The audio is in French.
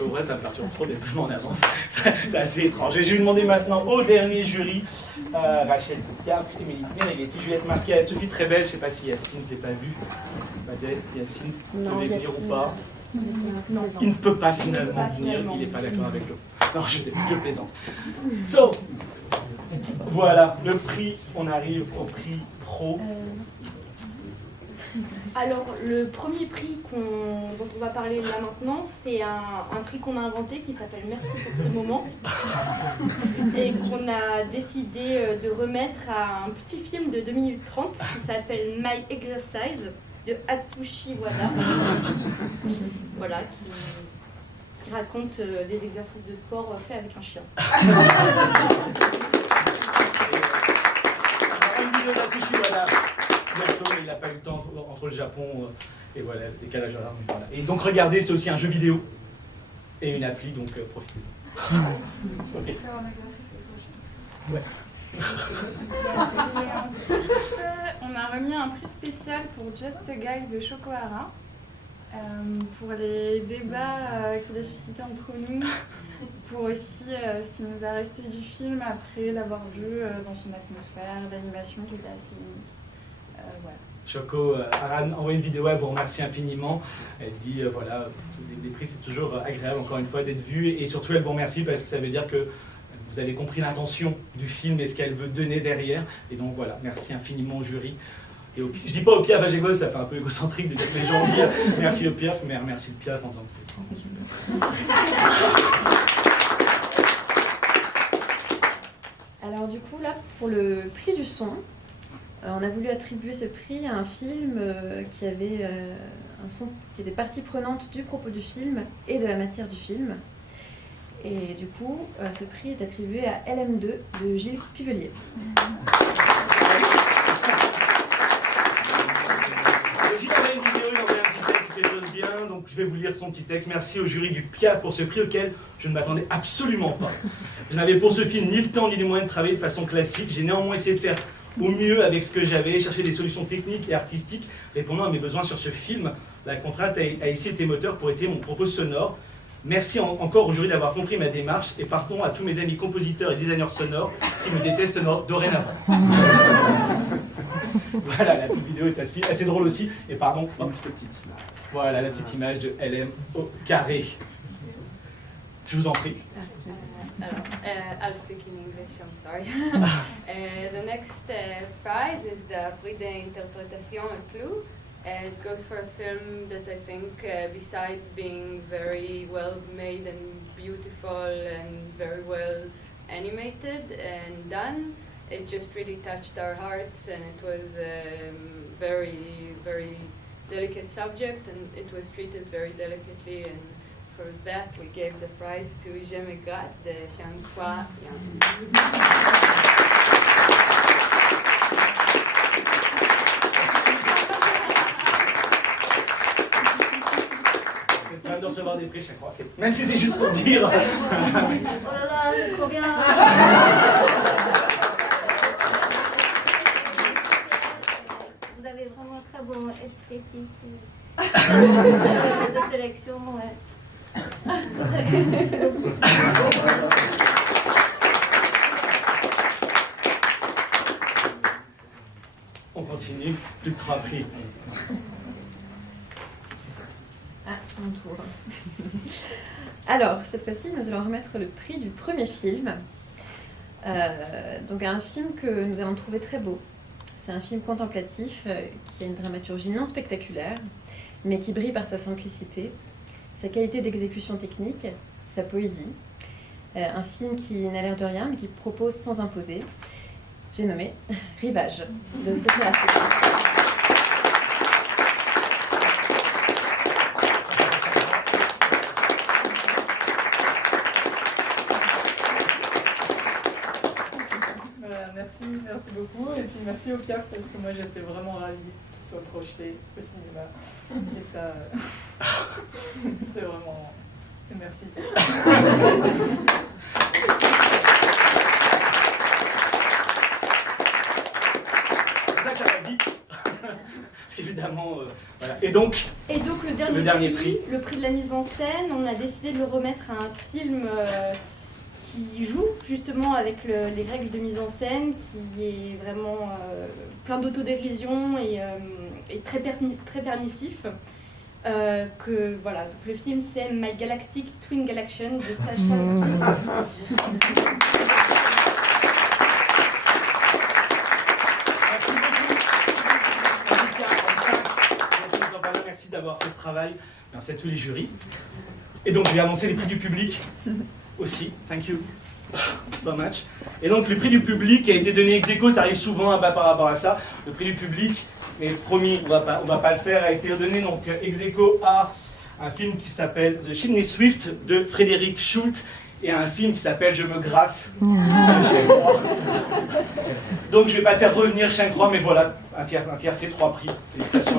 Au vrai, ça me perturbe trop d'être tellement en avance. C'est assez étrange. Et je vais demander maintenant au dernier jury, Rachel Gartz, Émilie Meneghetti, Juliette Marquet, Sophie Trébel. Je ne sais pas si Yacine ne l'ai pas vu. Badette, Yacine, vous devez venir ou pas? Non. Il ne peut pas finalement venir, il n'est pas d'accord avec l'eau. Non, je plaisante. So, voilà, le prix, on arrive au prix pro. Alors, le premier prix dont on va parler là maintenant, c'est un prix qu'on a inventé qui s'appelle Merci pour ce moment et qu'on a décidé de remettre à un petit film de 2 minutes 30 qui s'appelle My Exercise de Atsushi Wada. Voilà, qui raconte des exercices de sport faits avec un chien. Une vidéo d'Atsushi Wada. Bientôt, mais il n'a pas eu le temps entre le Japon et voilà, le décalage horaire. Voilà. Et donc regardez, c'est aussi un jeu vidéo et une appli, donc profitez-en. Ok. Ouais. Et ensuite, on a remis un prix spécial pour Just a Guy de Chocohara pour les débats qu'il a suscités entre nous, pour aussi ce qui nous a resté du film après l'avoir vu dans son atmosphère, l'animation qui était assez unique. Voilà. Choco a envoyé une vidéo, elle vous remercie infiniment. Elle dit voilà, les prix c'est toujours agréable encore une fois d'être vu et surtout elle vous remercie parce que ça veut dire que vous avez compris l'intention du film et ce qu'elle veut donner derrière. Et donc voilà, merci infiniment au jury. Et je dis pas au Piaf à Gégos, ça fait un peu égocentrique de dire que les gens disent merci au Piaf, mais merci le Piaf en disant que c'est vraiment super. Alors du coup là, pour le prix du son, on a voulu attribuer ce prix à un film qui avait un son qui était partie prenante du propos du film et de la matière du film. Et du coup, ce prix est attribué à LM2 de Gilles Cuvelier. Gilles a envoyé une vidéo, il a envoyé un petit texte, il fait les choses bien, donc je vais vous lire son petit texte. Merci au jury du Piaf pour ce prix auquel je ne m'attendais absolument pas. Je n'avais pour ce film ni le temps ni les moyens de travailler de façon classique. J'ai néanmoins essayé de faire au mieux avec ce que j'avais, chercher des solutions techniques et artistiques répondant à mes besoins sur ce film. La contrainte a ici été moteur pour étayer mon propos sonore. Merci encore au jury d'avoir compris ma démarche et pardon à tous mes amis compositeurs et designers sonores qui me détestent dorénavant. Voilà, la petite vidéo est assez drôle aussi. Et pardon, hop, voilà la petite image de LM au carré. Je vous en prie. I'll speak in English, I'm sorry. The next prize is the Prix d'Interprétation et Plus. It goes for a film that I think, besides being very well made and beautiful and very well animated and done, it just really touched our hearts, and it was a very, very delicate subject, and it was treated very delicately, and for that we gave the prize to Je me gratte de Xianghua Yang. De recevoir des prix chaque fois, même si c'est juste pour dire. Oh là là, c'est trop bien. Vous avez vraiment très bon esthétique de sélection, ouais. On continue, plus de 3 prix. Ah, c'est mon tour. Alors, cette fois-ci, nous allons remettre le prix du premier film. Donc, un film que nous avons trouvé très beau. C'est un film contemplatif qui a une dramaturgie non spectaculaire, mais qui brille par sa simplicité, sa qualité d'exécution technique, sa poésie. Un film qui n'a l'air de rien, mais qui propose sans imposer. J'ai nommé Rivage de Sophie Trébel. Merci beaucoup, et puis merci au Piaf parce que moi j'étais vraiment ravie qu'il soit projeté au cinéma. Et ça, c'est vraiment... Merci. C'est ça que ça va vite. Parce qu'évidemment, voilà. Et donc, Et donc le dernier prix, le prix de la mise en scène, on a décidé de le remettre à un film qui joue justement avec les règles de mise en scène, qui est vraiment plein d'autodérision et très permissif. Voilà, donc le film c'est My Galactic Twin Galaxian de Sacha Smith. Merci d'avoir fait ce travail. Merci à tous les jurys. Et donc, je vais annoncer les prix du public aussi. Thank you so much. Et donc, le prix du public a été donné ex aequo. Ça arrive souvent par rapport à ça. Le prix du public, mais promis, on va pas le faire, a été donné donc ex aequo à un film qui s'appelle The Chimney Swift de Frédéric Schultz et à un film qui s'appelle Je me gratte. Donc, je vais pas le faire revenir Chien Croix, mais voilà, un tiers c'est 3 prix. Félicitations.